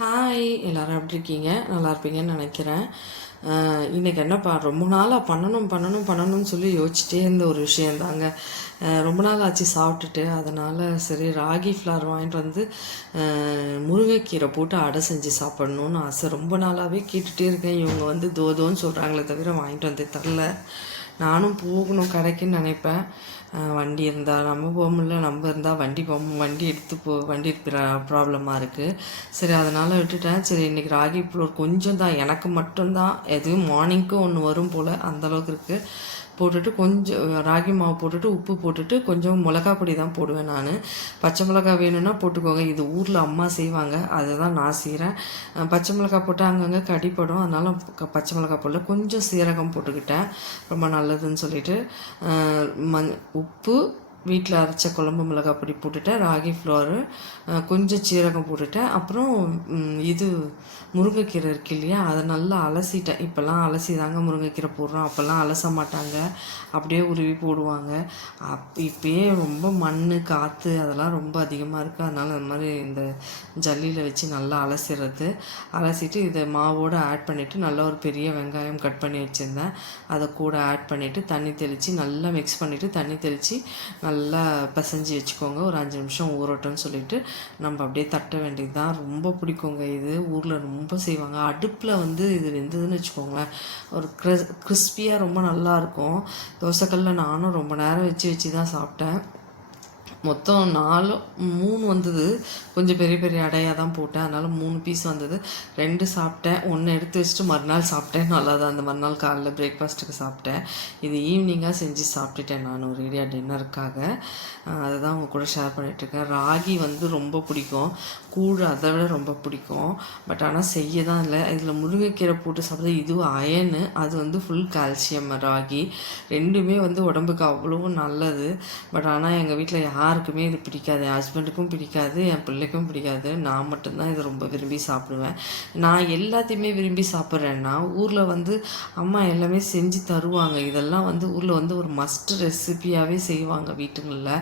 Hi எல்லோரும் எப்படி இருக்கீங்க? நல்லா இருப்பீங்கன்னு நினைக்கிறேன். இன்றைக்கி என்னப்பா ரொம்ப நாளாக பண்ணணும்னு சொல்லி யோசிச்சிட்டே இருந்த ஒரு விஷயந்தாங்க. ரொம்ப நாள் ஆச்சு சாப்பிட்டுட்டு, அதனால் சரி ராகி ஃப்ளார் வாங்கிட்டு வந்து முருங்கைக்கீரை போட்டு அடை செஞ்சு சாப்பிட்ணுன்னு ஆசை. ரொம்ப நாளாகவே கேட்டுகிட்டே இருக்கேன். இவங்க வந்து தோதோன்னு சொல்கிறாங்களே தவிர வாங்கிட்டு வந்து தரல. நானும் போகணும் கடைக்குன்னு நினைப்பேன். வண்டி இருந்தால் நம்ம போக முடியல, நம்ம இருந்தால் வண்டி எடுத்து வண்டி ப்ராப்ளமாக இருக்குது. சரி அதனால் விட்டுட்டேன். சரி இன்றைக்கி ராகி ஃப்ளோர் கொஞ்சம் தான், எனக்கு மட்டும்தான், எதுவும் மார்னிங்க்கும் ஒன்று வரும் போல் அந்தளவுக்கு இருக்குது. போட்டுட்டு கொஞ்சம் ராகி மாவு போட்டுட்டு உப்பு போட்டுட்டு கொஞ்சம் மிளகா பொடி தான் போடுவேன் நான். பச்சை மிளகா வேணும்னா போட்டுக்கோங்க. இது ஊரில் அம்மா செய்வாங்க, அதை தான் நான் செய்கிறேன். பச்சை மிளகா போட்டால் அங்கங்கே கடிப்படும், அதனால் பச்சை மிளகா போடல. கொஞ்சம் சீரகம் போட்டுக்கிட்டேன், ரொம்ப நல்லதுன்னு சொல்லிட்டு. உப்பு, வீட்டில் அரைச்ச குழம்பு மிளகாய் பொடி போட்டுட்டேன், ராகி ஃப்ளோரு, கொஞ்சம் சீரகம் போட்டுட்டேன். அப்புறம் இது முருங்கைக்கீரை இருக்கு இல்லையா, அதை நல்லா அலசிட்டேன். இப்போல்லாம் அலசி தாங்க முருங்கைக்கீரை போடுறோம், அப்போல்லாம் அலச மாட்டாங்க, அப்படியே உருவி போடுவாங்க. இப்போயே ரொம்ப மண் காற்று அதெல்லாம் ரொம்ப அதிகமாக இருக்குது. அதனால் அந்த மாதிரி இந்த ஜல்லியில் வச்சு நல்லா அலசிட்டு இதை மாவோடு ஆட் பண்ணிவிட்டு, நல்லா ஒரு பெரிய வெங்காயம் கட் பண்ணி வச்சுருந்தேன், அதை கூட ஆட் பண்ணிவிட்டு தண்ணி தெளித்து நல்லா மிக்ஸ் பண்ணிவிட்டு தண்ணி தெளித்து நல்லா பிசைஞ்சு வச்சுக்கோங்க. ஒரு 5 நிமிஷம் ஊறட்டும்னு சொல்லிவிட்டு நம்ம அப்படியே தட்ட வேண்டியது தான். ரொம்ப பிடிக்குங்க இது, ஊரில் ரொம்ப செய்வாங்க. அடுப்பில் வந்து இது வெந்ததுன்னு வச்சுக்கோங்களேன், ஒரு கிறிஸ்பியாக ரொம்ப நல்லாயிருக்கும். தோசைக்கல்லில் நானும் ரொம்ப நேரம் வச்சு தான் சாப்பிட்டேன். மொத்தம் 3 வந்தது. கொஞ்சம் பெரிய பெரிய அடையாக தான் போட்டேன், அதனால் 3 பீஸ் வந்தது. 2 சாப்பிட்டேன், 1 எடுத்து வச்சுட்டு மறுநாள் சாப்பிட்டேன். நல்லா தான், அந்த மறுநாள் காலைல பிரேக்ஃபாஸ்ட்டுக்கு சாப்பிட்டேன். இது ஈவினிங்காக செஞ்சு சாப்பிட்டுட்டேன் நான் ஒரு ஏரியா டின்னருக்காக. அதை தான் உங்கள் கூட ஷேர் பண்ணிகிட்ருக்கேன். ராகி வந்து ரொம்ப பிடிக்கும், கூழ் அதை விட ரொம்ப பிடிக்கும். பட் ஆனால் செய்ய தான் இல்லை. இதில் முருங்கைக்கீரை போட்டு சாப்பிட்றது, இதுவும் அயனு, அது வந்து ஃபுல் கால்சியம். ராகி ரெண்டுமே வந்து உடம்புக்கு அவ்வளோ நல்லது. பட் ஆனால் எங்கள் வீட்டில் யாருக்குமே இது பிடிக்காது. என் ஹஸ்பண்டுக்கும் பிடிக்காது, என் பிள்ளைக்கும் பிடிக்காது. நான் மட்டும்தான் இதை ரொம்ப விரும்பி சாப்பிடுவேன். நான் எல்லாத்தையுமே விரும்பி சாப்பிட்றேன்னா, ஊரில் வந்து அம்மா எல்லாமே செஞ்சு தருவாங்க. இதெல்லாம் வந்து ஊரில் வந்து ஒரு மஸ்ட் ரெசிபியாகவே செய்வாங்க வீட்டுங்களில்.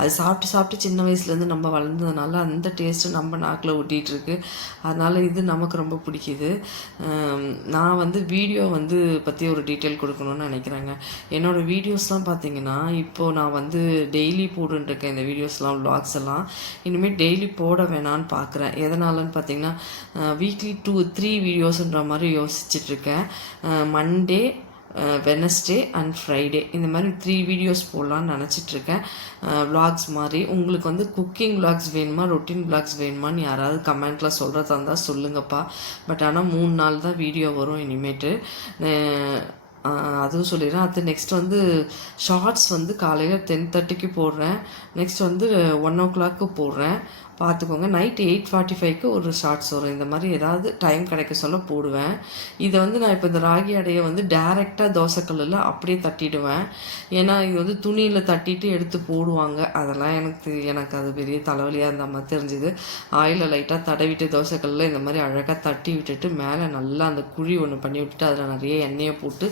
அது சாப்பிட்டு சின்ன வயசுலேருந்து நம்ம வளர்ந்ததுனால அந்த டேஸ்ட்டு நம்ம நாக்கில் ஒட்டிகிட்ருக்கு. அதனால் இது நமக்கு ரொம்ப பிடிக்குது. நான் வந்து வீடியோ வந்து பற்றி ஒரு டீட்டெயில் கொடுக்கணும்னு நினைக்கிறேங்க. என்னோடய வீடியோஸ்லாம் பார்த்தீங்கன்னா, இப்போது நான் வந்து டெய்லி போட்டுருக்கேன் இந்த வீடியோஸ்லாம், விளாக்ஸ் எல்லாம். இனிமேல் டெய்லி போட வேணான்னு பார்க்குறேன். எதனாலன்னு பார்த்தீங்கன்னா, வீக்லி 2-3 வீடியோஸுன்ற மாதிரி யோசிச்சுட்ருக்கேன். மண்டே, வெனஸ்டே அண்ட் ஃப்ரைடே இந்த மாதிரி 3 வீடியோஸ் போடலான்னு நினச்சிட்ருக்கேன். விளாக்ஸ் மாதிரி. உங்களுக்கு வந்து குக்கிங் விளாக்ஸ் வேணுமா, ரொட்டீன் விளாக்ஸ் வேணுமான்னு யாராவது கமெண்ட்டில் சொல்கிறதா இருந்தால் சொல்லுங்கப்பா. பட் ஆனால் 3 நாள் தான் வீடியோ வரும் இனிமேட்டு. அதுவும் சொல்லிடுறேன். அது நெக்ஸ்ட் வந்து ஷார்ட்ஸ் வந்து காலையில் 10:30க்கு போடுறேன். நெக்ஸ்ட் வந்து 1 o'clock போடுறேன், பார்த்துக்கோங்க. நைட்டு 8:45க்கு ஒரு ஷார்ட்ஸ் வரும். இந்த மாதிரி ஏதாவது டைம் கிடைக்க சொல்ல போடுவேன். இதை வந்து நான் இப்போ இந்த ராகி அடையை வந்து டேரெக்டாக தோசைக்கல்லில் அப்படியே தட்டிடுவேன். ஏன்னா இது வந்து துணியில் தட்டிட்டு எடுத்து போடுவாங்க. அதெல்லாம் எனக்கு அது பெரிய தலைவலியாக இருந்த மாதிரி தெரிஞ்சுது. ஆயிலில் லைட்டாக தடவிட்டு தோசைக்கல்லில் இந்த மாதிரி அழகாக தட்டி விட்டுட்டு மேலே நல்லா அந்த குழி ஒன்று பண்ணி விட்டுட்டு அதில் நிறைய எண்ணெயை போட்டு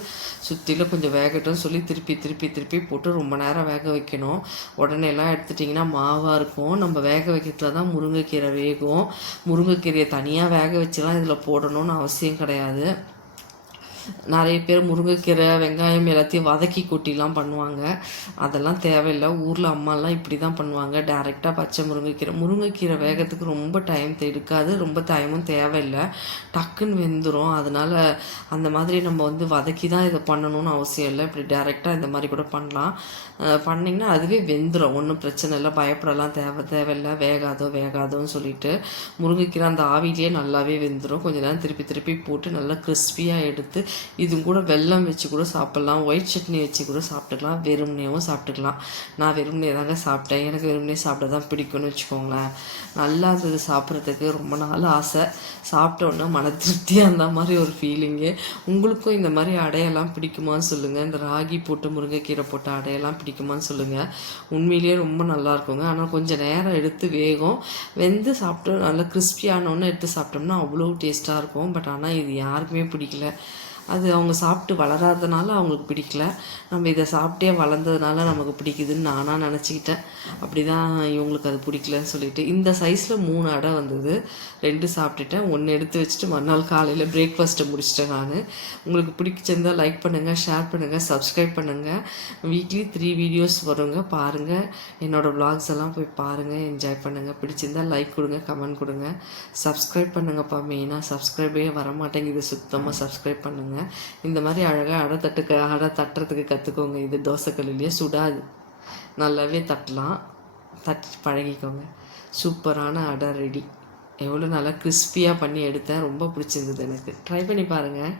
சுற்றிலும் கொஞ்சம் வேகட்டும்னு சொல்லி திருப்பி போட்டு ரொம்ப நேரம் வேக வைக்கணும். உடனே எல்லாம் எடுத்துட்டிங்கன்னா மாவாக இருக்கும். நம்ம வேக வைக்கிறதுல தான் முருங்கைக்கீரை வேகும். முருங்கைக்கீரையை தனியாக வேக வச்சுலாம் இதில் போடணும்னு அவசியம் கிடையாது. நிறைய பேர் முருங்கைக்கீரை வெங்காயம் எல்லாத்தையும் வதக்கி கொட்டிலாம் பண்ணுவாங்க, அதெல்லாம் தேவையில்லை. ஊரில் அம்மாலாம் இப்படி தான் பண்ணுவாங்க, டேரெக்டாக பச்சை முருங்கைக்கீரை வேகத்துக்கு ரொம்ப டைம் எடுக்காது, ரொம்ப டைமும் தேவையில்லை, டக்குன்னு வெந்துடும். அதனால் அந்த மாதிரி நம்ம வந்து வதக்கி தான் இதை பண்ணணும்னு அவசியம் இல்லை. இப்படி டேரெக்டாக இந்த மாதிரி கூட பண்ணலாம். பண்ணிங்கன்னா அதுவே வெந்துடும், ஒன்றும் பிரச்சனை இல்லை, பயப்படலாம் தேவையில்லை. வேகாதோன்னு சொல்லிட்டு முருங்கைக்கீரை அந்த ஆவிலேயே நல்லாவே வெந்துடும். கொஞ்சம் நேரம் திருப்பி போட்டு நல்லா கிறிஸ்பியாக எடுத்து இது கூட வெல்லம் வச்சு கூட சாப்பிட்லாம், ஒயிட் சட்னி வச்சு கூட சாப்பிட்டுக்கலாம், வெறுமனேவும் சாப்பிட்டுக்கலாம். நான் வெறுமனே தாங்க சாப்பிட்டேன், எனக்கு வெறுமனே சாப்பிட தான் பிடிக்கும்னு வச்சுக்கோங்களேன். நல்லா இருந்தது சாப்பிட்றதுக்கு, ரொம்ப நாள் ஆசை. சாப்பிட்டோன்னா மன திருப்தியாக அந்த மாதிரி ஒரு ஃபீலிங்கு. உங்களுக்கும் இந்த மாதிரி அடையெல்லாம் பிடிக்குமான்னு சொல்லுங்கள். இந்த ராகி போட்டு முருங்கைக்கீரை போட்டு அடையெல்லாம் பிடிக்குமான்னு சொல்லுங்கள். உண்மையிலேயே ரொம்ப நல்லா இருக்குங்க. ஆனால் கொஞ்சம் நேரம் எடுத்து வேகும். வெந்து சாப்பிட்டு நல்லா கிறிஸ்பியானோன்னு எடுத்து சாப்பிட்டோம்னா அவ்வளோ டேஸ்ட்டாக இருக்கும். பட் ஆனால் இது யாருக்குமே பிடிக்கல. அது அவங்க சாப்பிட்டு வளராதனால அவங்களுக்கு பிடிக்கல, நம்ம இதை சாப்பிட்டே வளர்ந்ததுனால நமக்கு பிடிக்குதுன்னு நானாக நினச்சிக்கிட்டேன். அப்படி தான் இவங்களுக்கு அது பிடிக்கலன்னு சொல்லிட்டு இந்த சைஸில் 3 அடை வந்தது. 2 சாப்பிட்டுட்டேன், 1 எடுத்து வச்சுட்டு மறுநாள் காலையில் பிரேக்ஃபாஸ்ட்டை முடிச்சிட்டேன் நான். உங்களுக்கு பிடிச்சிருந்தால் லைக் பண்ணுங்கள், ஷேர் பண்ணுங்கள், சப்ஸ்கிரைப் பண்ணுங்கள். வீக்லி 3 வீடியோஸ் வருங்க, பாருங்கள். என்னோடய vlogs எல்லாம் போய் பாருங்கள், என்ஜாய் பண்ணுங்கள். பிடிச்சிருந்தால் லைக் கொடுங்க, கமெண்ட் கொடுங்க, சப்ஸ்கிரைப் பண்ணுங்கப்பா. மெயினாக சப்ஸ்கிரைபே வர மாட்டேங்குது, சுத்தமாக சப்ஸ்கிரைப் பண்ணுங்கள். இந்த மாதிரி அழகாக அடை தட்டுறதுக்கு கற்றுக்கோங்க. இது தோசைக்கல்லையே சுடாது, நல்லாவே தட்டலாம், தட்டி பழகிக்கோங்க. சூப்பரான அடை ரெடி. எவ்வளோ நல்லா கிறிஸ்பியாக பண்ணி எடுத்தேன், ரொம்ப பிடிச்சிருந்தது எனக்கு. ட்ரை பண்ணி பாருங்கள்.